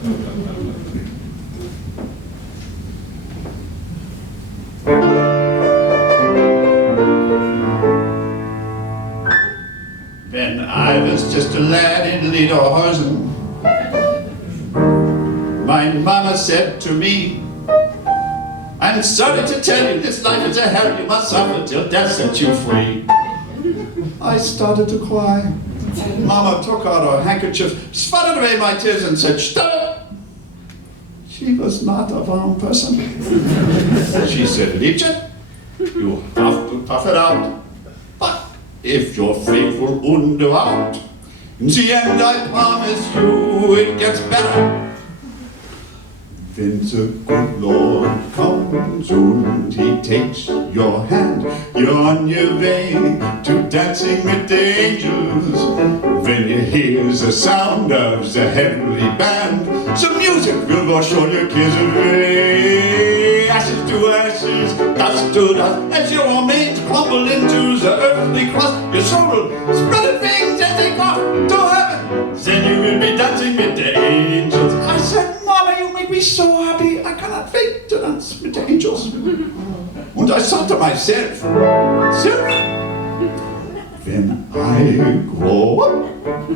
When I was just a lad in Lederhausen, my mama said to me, I'm sorry to tell you, this life is a hell, you must suffer till death sets you free. I started to cry. Mama took out her handkerchief, spotted away my tears and said, stop! She was not a wrong person. She said, Liebchen, you have to tough it out. But if you're faithful und devout, in the end I promise you it gets better. When the good Lord comes and he takes your hand, you're on your way to dancing with the angels. When you hear the sound of the heavenly band, the music will wash all your cares away. Ashes to ashes, dust to dust, as your remains crumble into the earthly crust, your soul will spread its wings and take off to heaven. Then you will be dancing with the angels. I said, Mama, you make me so happy, I cannot wait to dance with the angels. And I thought to myself, when I grow up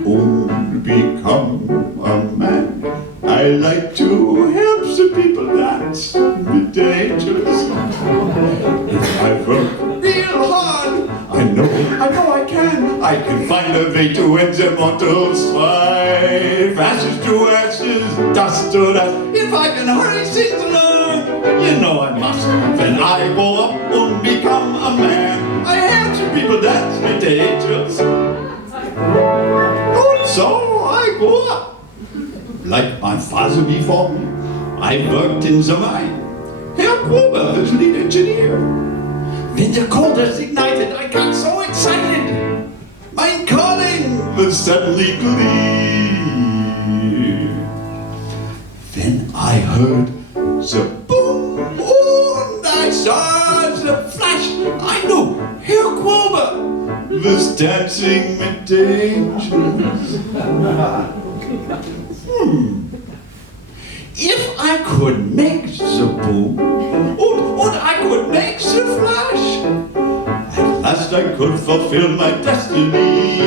and become a man, I like to help the people dance with the angels. If I work real hard, I know I can find a way to end the mortal strife. Ashes to ashes, dust to dust, if I can hurry things along, you know I must. When I grow up and become a man, I help the people dance with the angels. And so I grew up. Like my father before me, I worked in the mine. Herr Gruber was lead engineer. When the colders ignited, I got so excited. My calling was suddenly clear. Then I heard the boom and I saw the flash. I knew Herr Gruber was dancing with the angels. If I could make the boom, and I could make the flash, at last I could fulfill my destiny.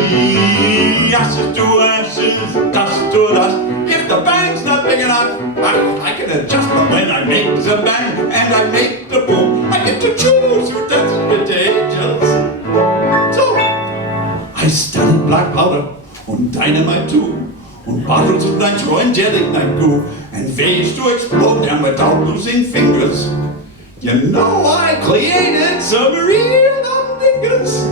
Ashes to ashes, dust to dust, if the bang's not big enough, I can adjust. But when I make the bang and I make the boom, I get to choose who dances with the angels. So, I studied black powder and dynamite too, and bottles of nitro and gelignite goo, and ways to explode them without losing fingers. You know I created some real niggas.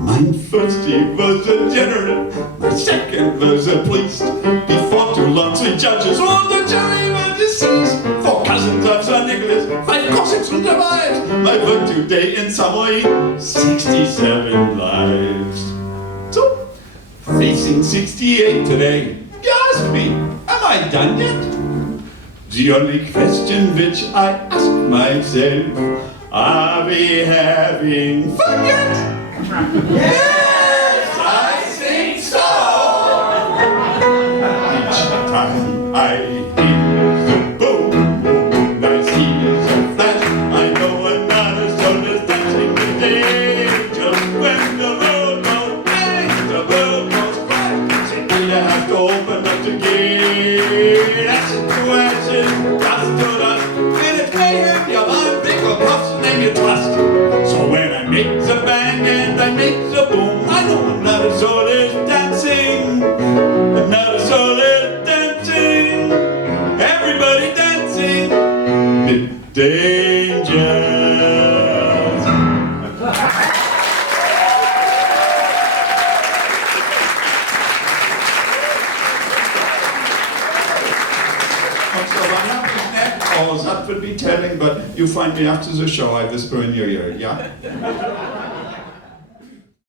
My first he was a general, my second was a priest. Before too long, 3 judges, all the jury were deceased. 4 cousins of Sir Nicholas, 5 gossips from the wives. My work today in summary, 67 lives. So, facing 68 today, you ask me, am I done yet? The only question which I ask myself, are we having fun yet? Yes, I think so! Each time I hear the boom, and I see the flash, I know another soul is dancing with the angels. When the road goes bang, the world goes crash, so you have to open up the gate. Ashes to ashes, dust to dust, when it's mayhem, your mind pick up puffs and then you trust. So when I make the bang and I make the boom, I know another soul is dancing. Another soul is dancing. Everybody dancing with danger. Oh, that would be telling, but you find me after the show, I whisper in your ear, yeah?